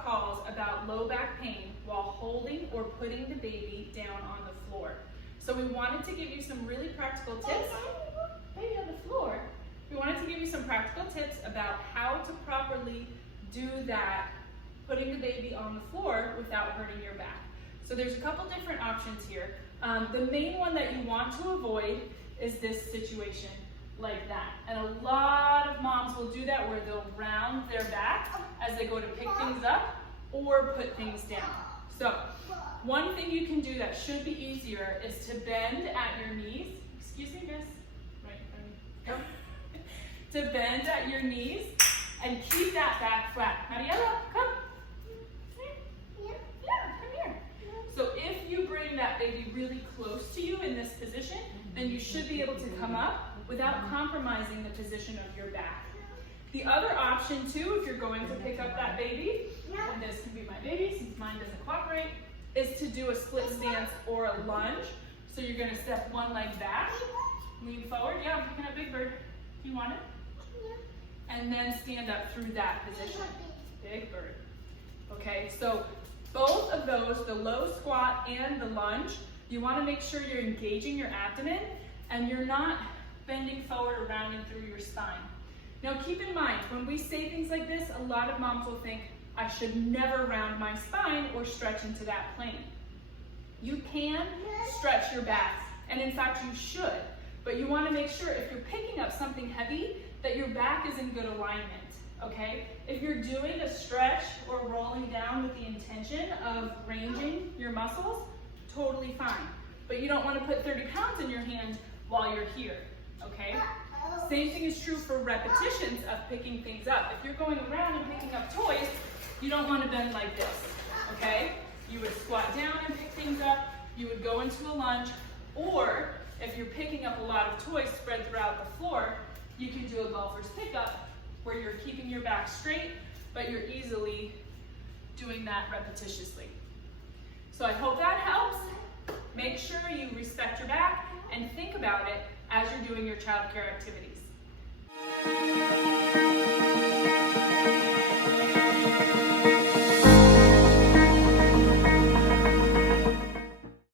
got calls about low back pain while holding or putting the baby down on the floor. So we wanted to give you some really practical tips. Baby on the floor. We wanted to give you some practical tips about how to properly do that, putting the baby on the floor without hurting your back. So there's a couple different options here. The main one that you want to avoid is this situation like that. And a lot of moms will do that where they'll round their back as they go to pick things up or put things down. So one thing you can do that should be easier is to bend at your knees. Excuse me, miss. Right, to bend at your knees and keep that back flat. Mariela, come. Come here. So if you bring that baby really close to you in this position, then you should be able to come up without compromising the position of your back. The other option too, if you're going to pick up that baby, and this can be my baby since mine doesn't cooperate, is to do a split stance or a lunge. So you're going to step one leg back, lean forward. Yeah, I'm picking up Big Bird. You want it? And then stand up through that position. Big Bird. Okay, so both of those, the low squat and the lunge, you want to make sure you're engaging your abdomen and you're not bending forward or rounding through your spine. Now keep in mind, when we say things like this, a lot of moms will think, I should never round my spine or stretch into that plane. You can stretch your back, and in fact you should, but you want to make sure if you're picking up something heavy that your back is in good alignment, okay? If you're doing a stretch or rolling down with the intention of ranging your muscles, totally fine. But you don't want to put 30 pounds in your hand while you're here, okay? Same thing is true for repetitions of picking things up. If you're going around and picking up toys, you don't want to bend like this, okay? You would squat down and pick things up, you would go into a lunge, or if you're picking up a lot of toys spread throughout the floor, you can do a golfer's pickup where you're keeping your back straight, but you're easily doing that repetitiously. So I hope that helps. Make sure you respect your back and think about it as you're doing your childcare activities.